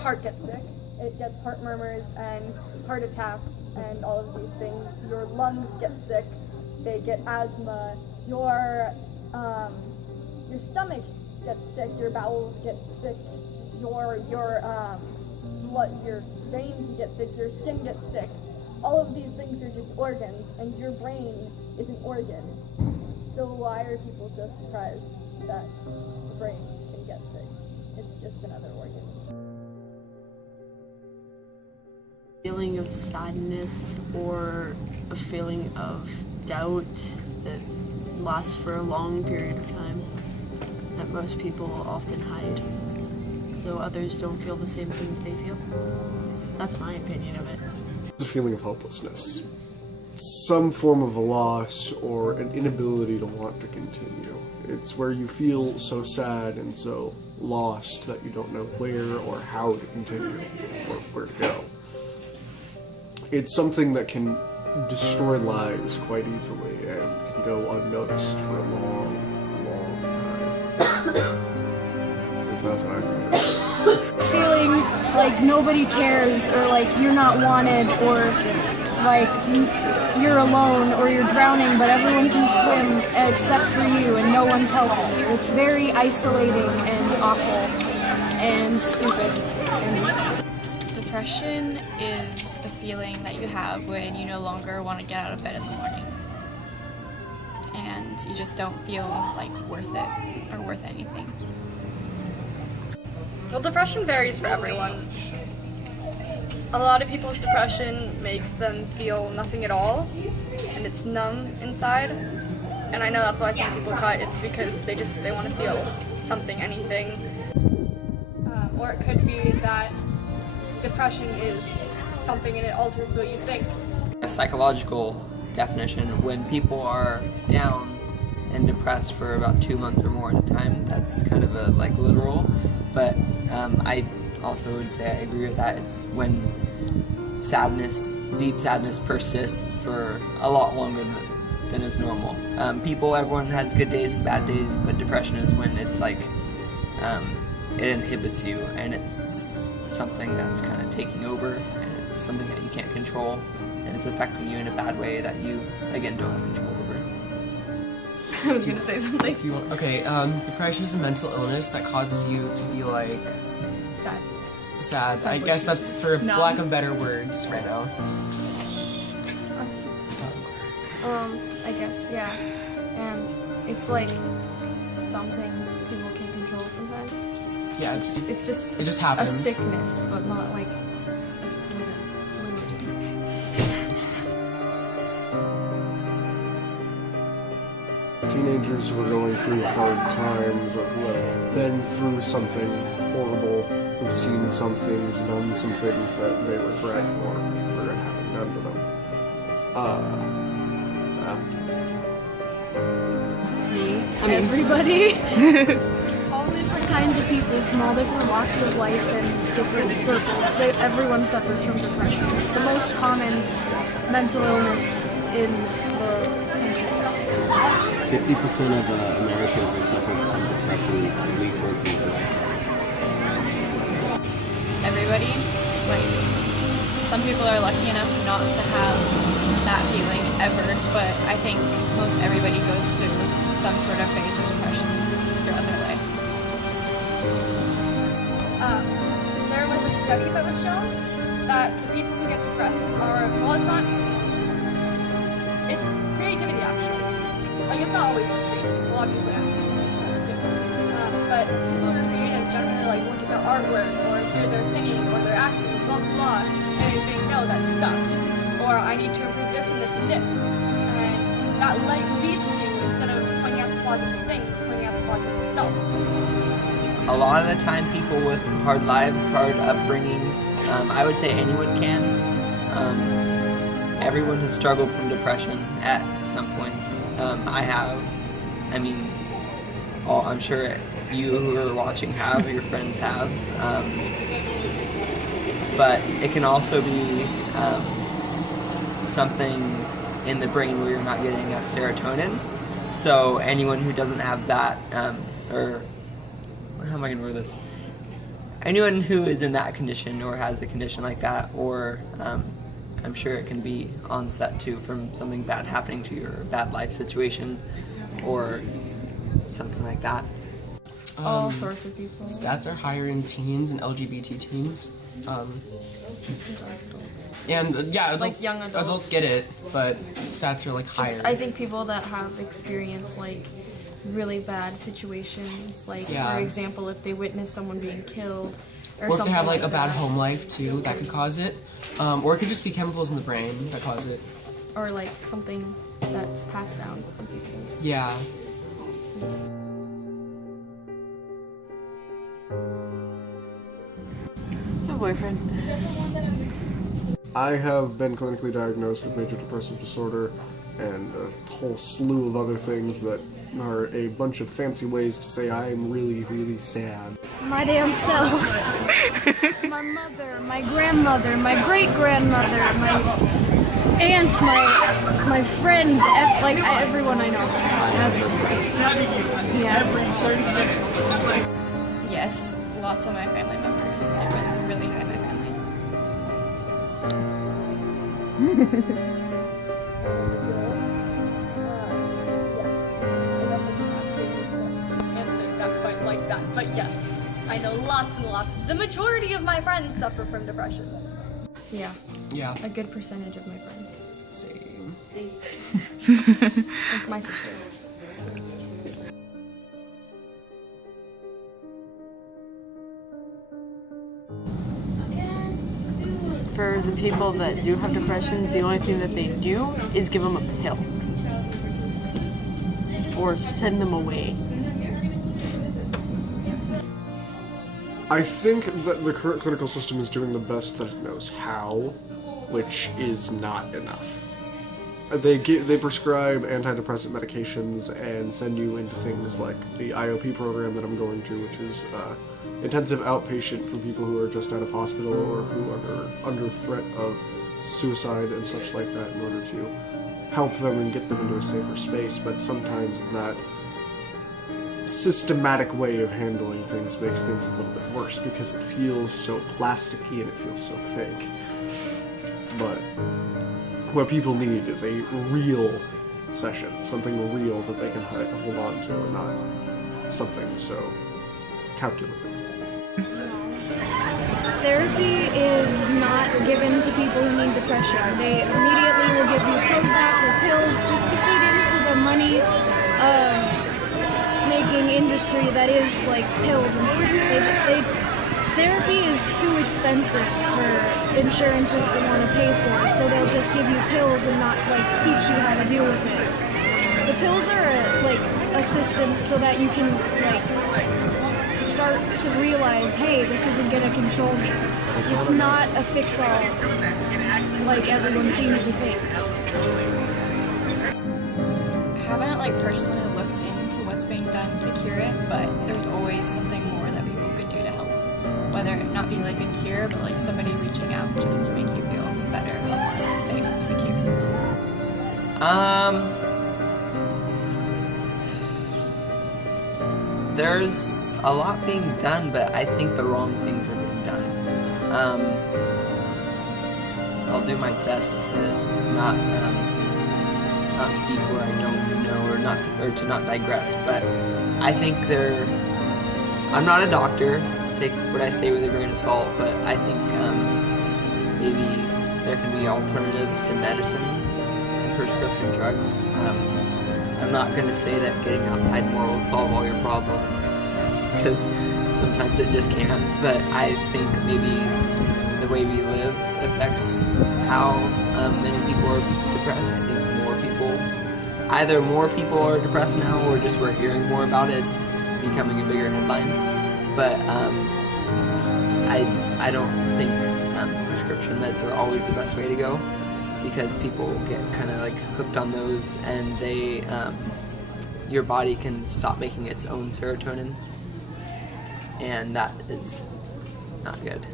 heart gets sick. It gets heart murmurs and heart attacks and all of these things. Your lungs get sick. They get asthma. Your stomach gets sick. Your bowels get sick. Your veins get sick. Your skin gets sick. All of these things are just organs, and your brain is an organ. So why are people so surprised that the brain can get sick? It's just another organ. Feeling of sadness or a feeling of doubt that lasts for a long period of time that most people often hide, so others don't feel the same thing that they feel. That's my opinion of it. It's a feeling of hopelessness. Some form of a loss or an inability to want to continue. It's where you feel so sad and so lost that you don't know where or how to continue or where to go. It's something that can destroy lives quite easily and can go unnoticed for a long, long time. Because that's what I think it is. It's feeling like nobody cares, or like you're not wanted, or like you're alone, or you're drowning, but everyone can swim except for you and no one's helping you. It's very isolating and awful and stupid. Depression is the feeling that you have when you no longer want to get out of bed in the morning and you just don't feel like worth it or worth anything. Well, depression varies for everyone. A lot of people's depression makes them feel nothing at all, and it's numb inside. And I know that's why some people cut. It's because they want to feel something, anything. Or it could be that depression is something and it alters the way you think. A psychological definition: when people are down and depressed for about 2 months or more at a time. That's kind of a literal, but I also would say I agree with that. It's when sadness, deep sadness, persists for a lot longer than is normal. Everyone has good days and bad days, but depression is when it's like it inhibits you, and it's something that's kind of taking over, and it's something that you can't control, and it's affecting you in a bad way that you, again, don't have control over. I was gonna say something. Depression is a mental illness that causes you to be like sad. I guess that's for lack of better words right now. I guess, yeah. And it's like something people can control sometimes. Yeah, it just happens. A sickness, but not like a flu or something. Teenagers who are going through hard times or who have been through something horrible, who've seen some things, done some things that they regret or regret having done to them. Everybody. All different kinds of people from all different walks of life and different circles. Everyone suffers from depression. It's the most common mental illness in the country. 50% of Americans will suffer from depression at least once in their lifetime. Everybody, some people are lucky enough not to have that feeling ever, but I think most everybody goes through some sort of phase of depression throughout their life. There was a study that was shown that the people who get depressed are, it's creativity actually. It's not always just creative. Well, obviously I'm depressed too. But people who are creative generally look at their artwork or hear their singing or their acting, blah blah blah, and they think, no, that sucked. Or I need to improve this and this and this. And that leads to, instead of pointing out the flaws of the thing, pointing out the flaws of yourself. A lot of the time, people with hard lives, hard upbringings, I would say anyone can. Everyone has struggled from depression at some points. I have. I'm sure you who are watching have, or your friends have. But it can also be something in the brain where you're not getting enough serotonin. So anyone who doesn't have that, or how am I going to word this? anyone who is in that condition or has a condition like that, or I'm sure it can be onset too from something bad happening to you, or a bad life situation, or something like that. All sorts of people. Stats are higher in teens and LGBT teens. And yeah, adults, Like young adults. Adults get it, but stats are like higher. I think people that have experienced like really bad situations, like Yeah. for example, if they witness someone being killed, or Or if something they have like a bad that, home life too, that could cause it. Or it could just be chemicals in the brain that cause it. or like something that's passed down from people's. Yeah. My boyfriend. I have been clinically diagnosed with major depressive disorder and a whole slew of other things that are a bunch of fancy ways to say I'm really, really sad. My damn self. My mother, my grandmother, my great-grandmother, my aunt, my friends, like everyone I know. Yeah. Yes, lots of my family members. It runs really high in my family. Answers that quite like that, but yes, I know lots and lots. The majority of my friends suffer from depression. Yeah. Yeah. A good percentage of my friends. Same. Like my sister. For the people that do have depressions, the only thing that they do is give them a pill. Or send them away. I think that the current clinical system is doing the best that it knows how, which is not enough. They prescribe antidepressant medications and send you into things like the IOP program that I'm going to, which is intensive outpatient for people who are just out of hospital or who are under threat of suicide and such like that, in order to help them and get them into a safer space. But sometimes that systematic way of handling things makes things a little bit worse because it feels so plasticky and it feels so fake. But what people need is a real session, something real that they can hold on to, and not something so calculated. Therapy is not given to people who need depression. They immediately will give you Prozac or pills just to feed into the money making industry that is like pills and stuff. Therapy is too expensive for insurances to want to pay for, so they'll just give you pills and not like teach you how to deal with it. The pills are like assistance so that you can like start to realize, hey, this isn't gonna control me. It's not a fix-all like everyone seems to think. I haven't like personally looked into what's being done to cure it, but there's always something more that people could do to help. Whether it not be like a cure, but like somebody reaching out just to make you feel better instead of secure. There's a lot being done, but I think the wrong things are being done. I'll do my best to not speak where I don't know, or to not digress. But I think I'm not a doctor. Take what I say with a grain of salt, but I think maybe there can be alternatives to medicine and prescription drugs. I'm not going to say that getting outside more will solve all your problems, because sometimes it just can't, but I think maybe the way we live affects how many people are depressed. I think either more people are depressed now, or just we're hearing more about it. It's becoming a bigger headline. But I don't think prescription meds are always the best way to go, because people get kind of like hooked on those, and they your body can stop making its own serotonin, and that is not good.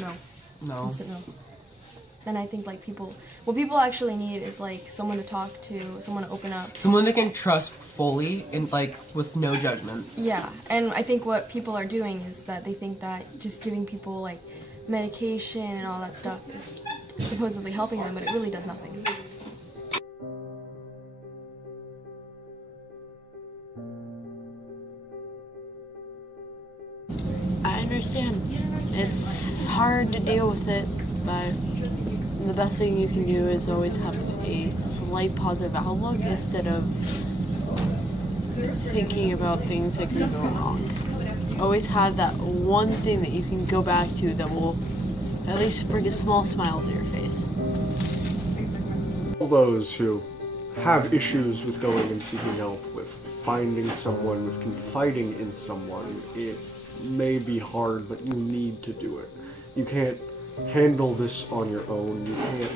No. No. No. And I think like what people actually need is like someone to talk to, someone to open up. Someone they can trust fully and like with no judgment. Yeah, and I think what people are doing is that they think that just giving people like medication and all that stuff is supposedly helping them, but it really does nothing. I understand. It's hard to deal with it, but the best thing you can do is always have a slight positive outlook instead of thinking about things that can go wrong. Always have that one thing that you can go back to that will at least bring a small smile to your face. All those who have issues with going and seeking help, with finding someone, with confiding in someone, it may be hard, but you need to do it. You can't handle this on your own. You can't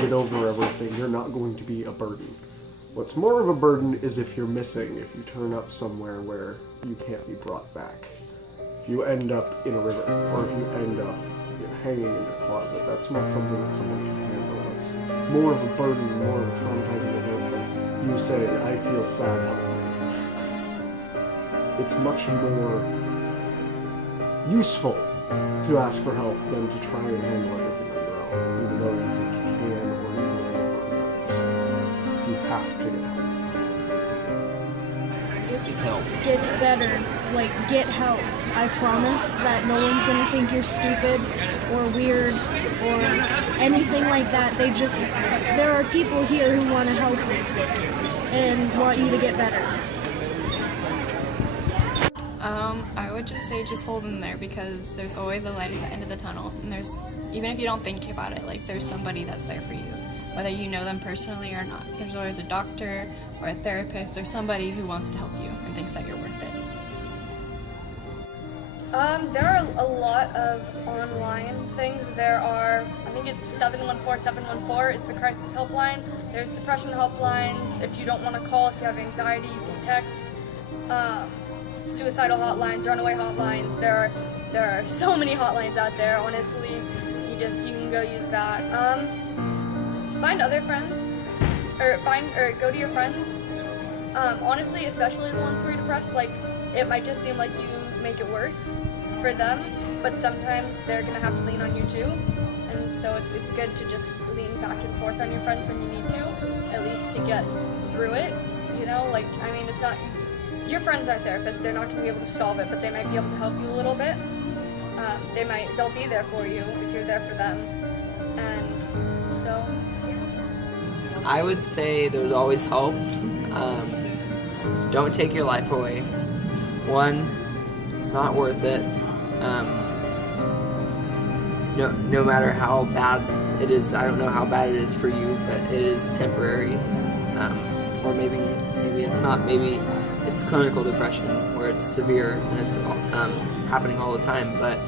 get over everything. You're not going to be a burden. What's more of a burden is if you're missing, if you turn up somewhere where you can't be brought back. If you end up in a river, or if you end up hanging in your closet, that's not something that someone can handle. It's more of a burden, more of a traumatizing event than you say, I feel sad, help me. It's much more useful to ask for help than to try and handle everything on your own, even though you think you can or you can. You have to get help. Gets better. Like, get help. I promise that no one's gonna think you're stupid or weird or anything like that. There are people here who want to help you and want you to get better. I would just say just hold in there, because there's always a light at the end of the tunnel, and even if you don't think about it, like, there's somebody that's there for you, whether you know them personally or not. There's always a doctor or a therapist or somebody who wants to help you and thinks that you're worth it. There are a lot of online things. There are, I think it's 714-714 is the crisis helpline. There's depression helplines. If you don't want to call, if you have anxiety, you can text. Suicidal hotlines, runaway hotlines. There are so many hotlines out there, honestly. You can go use that. Find other friends, or go to your friends. Honestly, especially the ones who are depressed, like, it might just seem like you make it worse for them, but sometimes they're gonna have to lean on you too. And so it's good to just lean back and forth on your friends when you need to, at least to get through it. You know, like, I mean, it's not, your friends are therapists, they're not going to be able to solve it, but they might be able to help you a little bit. They'll be there for you if you're there for them. And so, I would say there's always help. Don't take your life away. One, it's not worth it. No matter how bad it is, I don't know how bad it is for you, but it is temporary. Or maybe it's not. Maybe it's clinical depression, where it's severe and it's happening all the time. But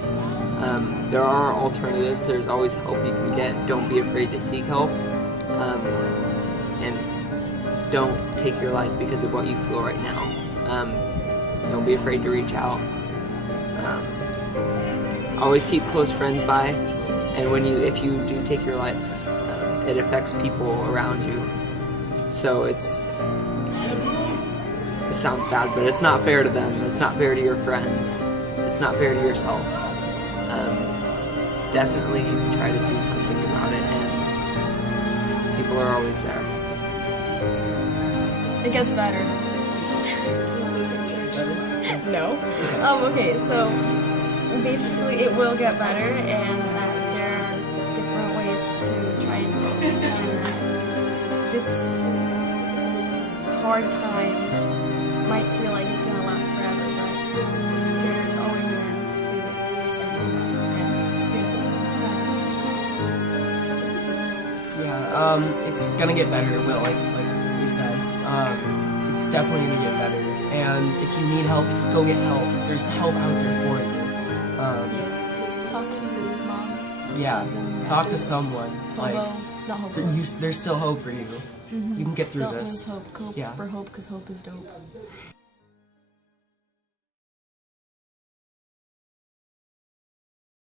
there are alternatives. There's always help you can get. Don't be afraid to seek help, and don't take your life because of what you feel right now. Don't be afraid to reach out. Always keep close friends by, and if you do take your life, it affects people around you. So it sounds bad, but it's not fair to them. It's not fair to your friends. It's not fair to yourself. Definitely try to do something about it, and people are always there. It gets better. No. Okay, so basically it will get better, and that there are different ways to try and help, and that this hard time might feel like it's gonna last forever, but there's always an end to everything, and it's a good thing. Yeah, it's gonna get better. It will, like you said. It's definitely gonna get better. And if you need help, go get help. There's help out there for you. Talk to your mom. Yeah, cousin, talk to someone. Like, not hobo. there's still hope for you. You can get through Don't this. lose hope. Hope Yeah. for hope, because hope is dope.